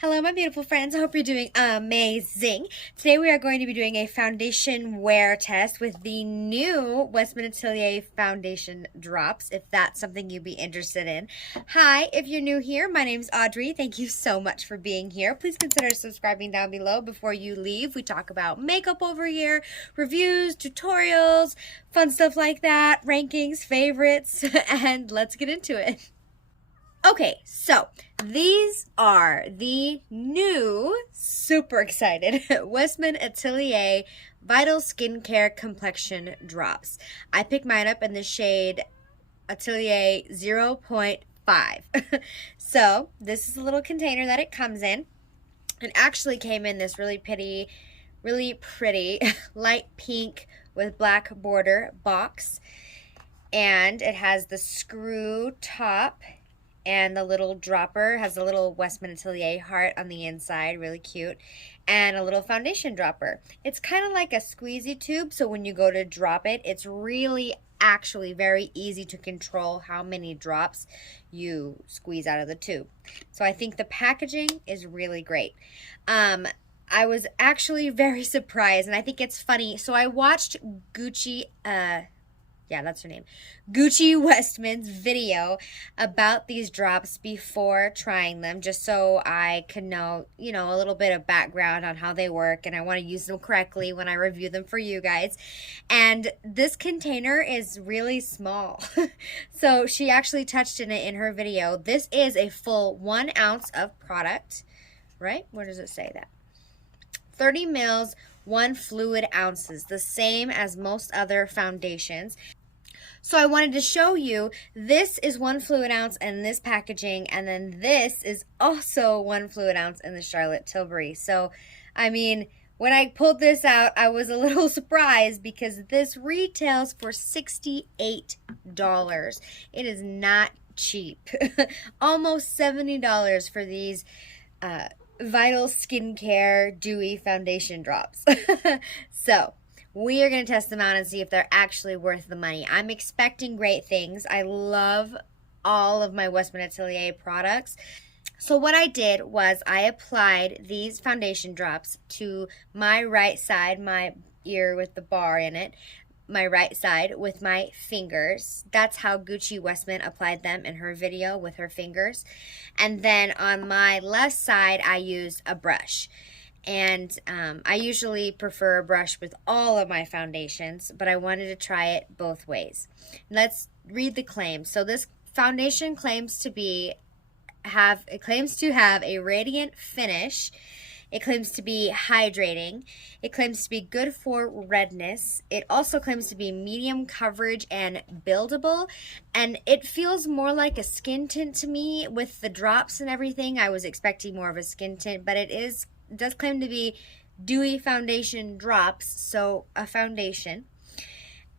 Hello, my beautiful friends. I hope you're doing amazing. Today we are going to be doing a foundation wear test with the new Westman Atelier foundation drops, if that's something you'd be interested in. Hi, if you're new here, my name's Audrey. Thank you so much for being here. Please consider subscribing down below before you leave. We talk about makeup over here, reviews, tutorials, fun stuff like that, rankings, favorites, and let's get into it. Okay, so these are the new, super excited, Westman Atelier Vital Skincare Complexion Drops. I picked mine up in the shade Atelier 0.5. So this is a little container that it comes in. It actually came in this really pretty light pink with black border box. And it has the screw top. And the little dropper has a little Westman Atelier heart on the inside, really cute, and a little foundation dropper. It's kind of like a squeezy tube, so when you go to drop it, it's really actually very easy to control how many drops you squeeze out of the tube. So I think the packaging is really great. I was actually very surprised, and I think it's funny. So I watched that's her name, Gucci Westman's video about these drops before trying them, just so I could know, a little bit of background on how they work, and I want to use them correctly when I review them for you guys. And this container is really small. So she actually touched in it in her video. This is a full 1 ounce of product, right? Where does it say that? 30 mils, 1 fluid ounces, the same as most other foundations. So I wanted to show you, this is 1 fluid ounce in this packaging, and then this is also 1 fluid ounce in the Charlotte Tilbury. So, I mean, when I pulled this out, I was a little surprised because this retails for $68. It is not cheap. Almost $70 for these Vital Skincare Dewy Foundation Drops. So we are going to test them out and see if they're actually worth the money. I'm expecting great things. I love all of my Westman Atelier products. So what I did was I applied these foundation drops to my right side, my ear with the bar in it, my right side with my fingers. That's how Gucci Westman applied them in her video, with her fingers. And then on my left side, I used a brush. And I usually prefer a brush with all of my foundations, but I wanted to try it both ways. Let's read the claim. So this foundation claims to have a radiant finish. It claims to be hydrating. It claims to be good for redness. It also claims to be medium coverage and buildable. And it feels more like a skin tint to me with the drops and everything. I was expecting more of a skin tint, but it does claim to be dewy foundation drops, so a foundation.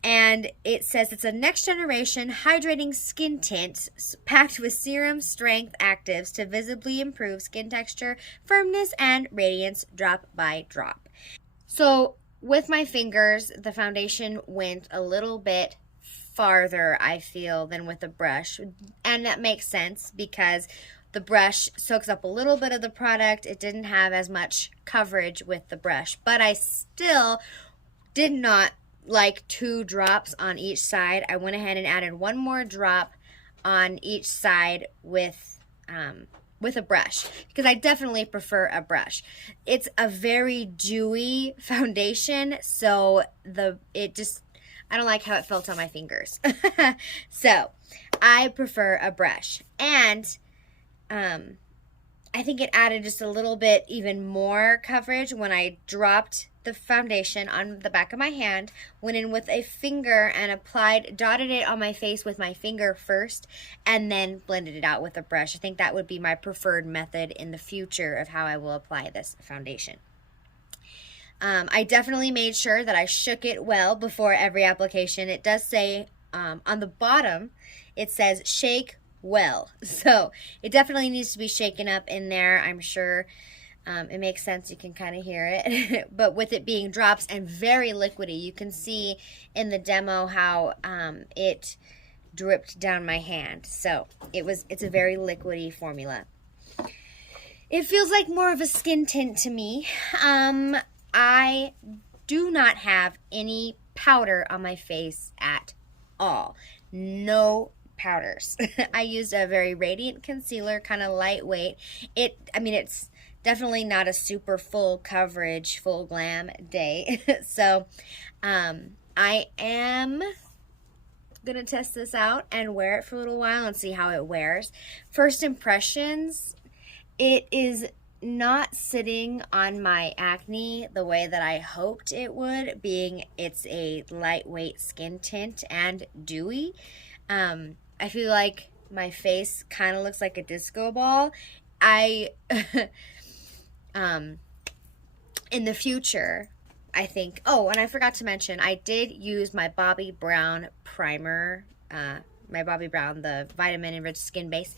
And it says it's a next generation hydrating skin tint packed with serum strength actives to visibly improve skin texture, firmness, and radiance drop by drop. So with my fingers, the foundation went a little bit farther, I feel, than with a brush. And that makes sense because the brush soaks up a little bit of the product. It didn't have as much coverage with the brush, but I still did not like 2 drops on each side. I went ahead and added 1 more drop on each side with a brush, because I definitely prefer a brush. It's a very dewy foundation, so I don't like how it felt on my fingers. So I prefer a brush. And I think it added just a little bit even more coverage when I dropped the foundation on the back of my hand, went in with a finger and dotted it on my face with my finger first, and then blended it out with a brush. I think that would be my preferred method in the future of how I will apply this foundation. I definitely made sure that I shook it well before every application. It does say on the bottom, it says shake well. So it definitely needs to be shaken up in there, I'm sure. It makes sense. You can kind of hear it. But with it being drops and very liquidy, you can see in the demo how it dripped down my hand. So it's a very liquidy formula. It feels like more of a skin tint to me. I do not have any powder on my face at all. No powders. I used a very radiant concealer, kind of lightweight. It's definitely not a super full coverage, full glam day. So, I am gonna test this out and wear it for a little while and see how it wears. First impressions, it is not sitting on my acne the way that I hoped it would, being it's a lightweight skin tint and dewy. I feel like my face kind of looks like a disco ball. I in the future, I think, oh, and I forgot to mention, I did use my Bobbi Brown primer, my Bobbi Brown, the vitamin enriched skin base,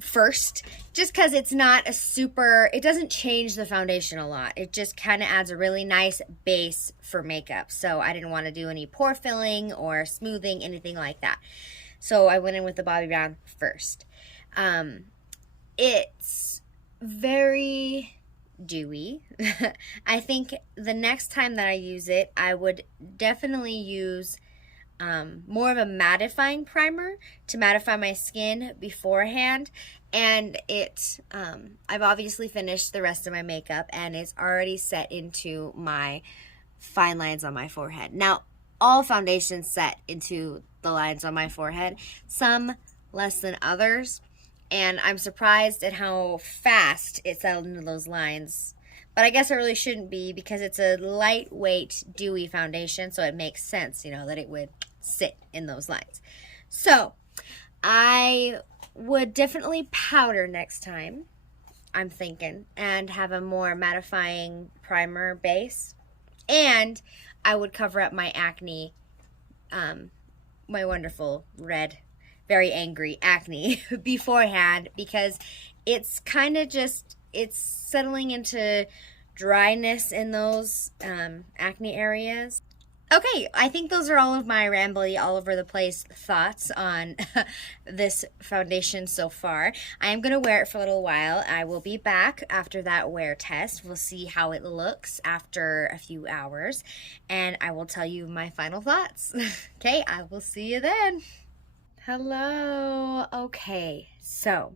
first, just because it's not a super, it doesn't change the foundation a lot. It just kind of adds a really nice base for makeup. So I didn't want to do any pore filling or smoothing, anything like that. So I went in with the Bobbi Brown first. It's very dewy. I think the next time that I use it, I would definitely use more of a mattifying primer to mattify my skin beforehand. And I've obviously finished the rest of my makeup and it's already set into my fine lines on my forehead. Now, all foundations set into the lines on my forehead, some less than others. And I'm surprised at how fast it settled into those lines. But I guess it really shouldn't be because it's a lightweight, dewy foundation. So it makes sense, that it would sit in those lines. So I would definitely powder next time, I'm thinking, and have a more mattifying primer base. And I would cover up my acne, my wonderful red, very angry acne beforehand, because it's kind of just, it's settling into dryness in those acne areas. Okay, I think those are all of my rambly, all over the place thoughts on this foundation so far. I am going to wear it for a little while. I will be back after that wear test. We'll see how it looks after a few hours, and I will tell you my final thoughts. Okay, I will see you then. Hello. Okay, so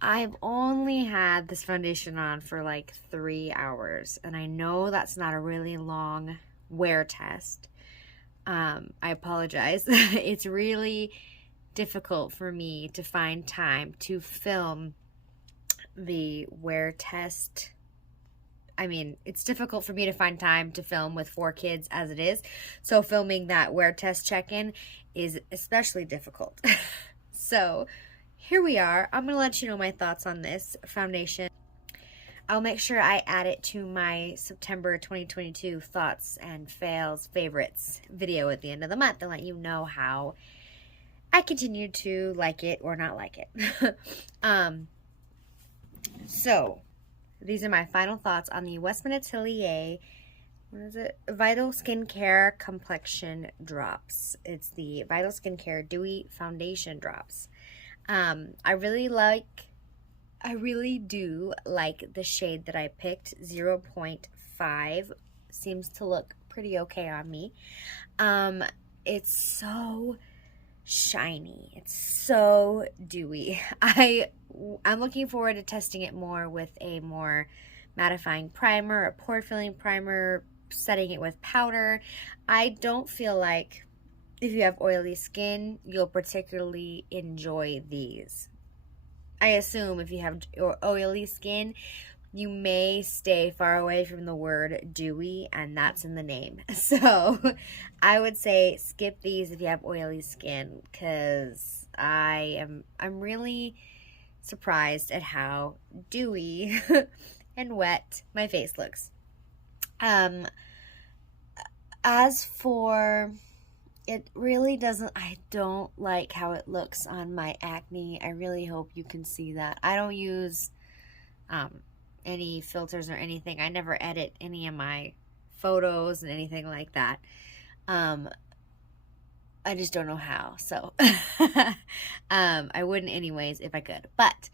I've only had this foundation on for like 3 hours, and I know that's not a really long wear test. I apologize. It's really difficult for me to find time to film the wear test. I mean, it's difficult for me to find time to film with 4 kids as it is. So filming that wear test check-in is especially difficult. So here we are. I'm going to let you know my thoughts on this foundation. I'll make sure I add it to my September 2022 thoughts and fails favorites video at the end of the month and let you know how I continue to like it or not like it. So these are my final thoughts on the Westman Atelier, what is it? Vital Skincare Complexion Drops. It's the Vital Skincare Dewy Foundation Drops. I really do like the shade that I picked. 0.5 seems to look pretty okay on me. It's so shiny. It's so dewy. I'm looking forward to testing it more with a more mattifying primer, a pore filling primer, setting it with powder. I don't feel like if you have oily skin, you'll particularly enjoy these. I assume if you have oily skin, you may stay far away from the word dewy, and that's in the name. So I would say skip these if you have oily skin, because I'm really surprised at how dewy and wet my face looks. As for, it really doesn't, I don't like how it looks on my acne. I really hope you can see that. I don't use any filters or anything. I never edit any of my photos and anything like that. I just don't know how. So I wouldn't anyways if I could. But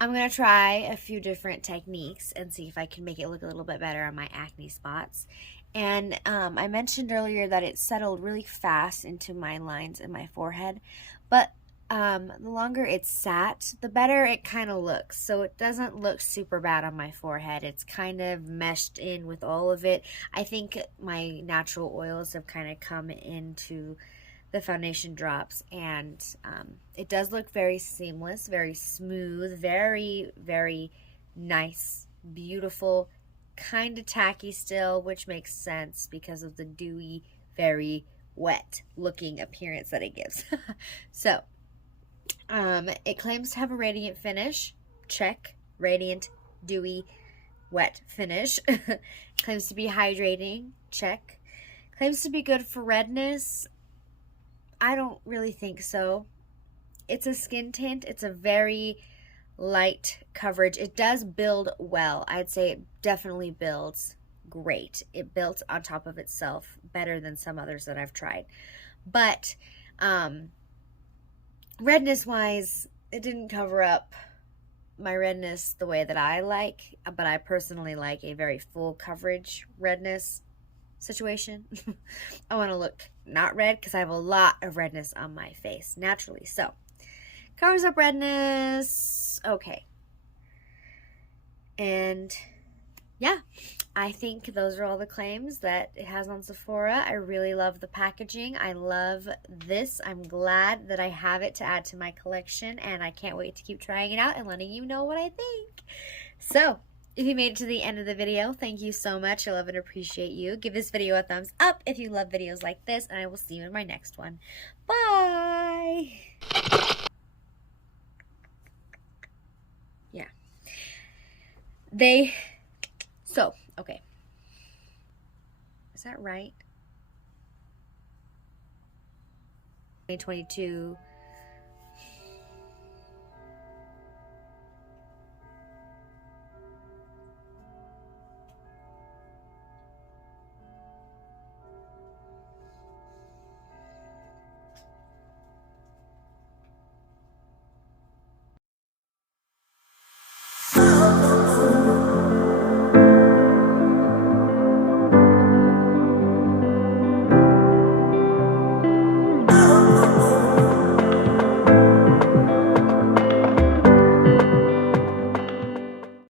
I'm going to try a few different techniques and see if I can make it look a little bit better on my acne spots. And I mentioned earlier that it settled really fast into my lines in my forehead, but the longer it's sat, the better it kind of looks. So it doesn't look super bad on my forehead. It's kind of meshed in with all of it. I think my natural oils have kind of come into the foundation drops, and it does look very seamless, very smooth, very, very nice, beautiful, kind of tacky still, which makes sense because of the dewy, very wet looking appearance that it gives. So it claims to have a radiant finish. Check. Radiant, dewy, wet finish. Claims to be hydrating. Check. Claims to be good for redness. I don't really think so. It's a skin tint. It's a very light coverage. It does build well. I'd say it definitely builds great. It built on top of itself better than some others that I've tried. But redness wise, it didn't cover up my redness the way that I like, but I personally like a very full coverage redness situation. I want to look not red because I have a lot of redness on my face naturally. So covers up redness. Okay. And yeah, I think those are all the claims that it has on Sephora. I really love the packaging. I love this. I'm glad that I have it to add to my collection, and I can't wait to keep trying it out and letting you know what I think. So if you made it to the end of the video, thank you so much. I love and appreciate you. Give this video a thumbs up if you love videos like this, and I will see you in my next one. Bye! Yeah. Okay. Is that right? 2022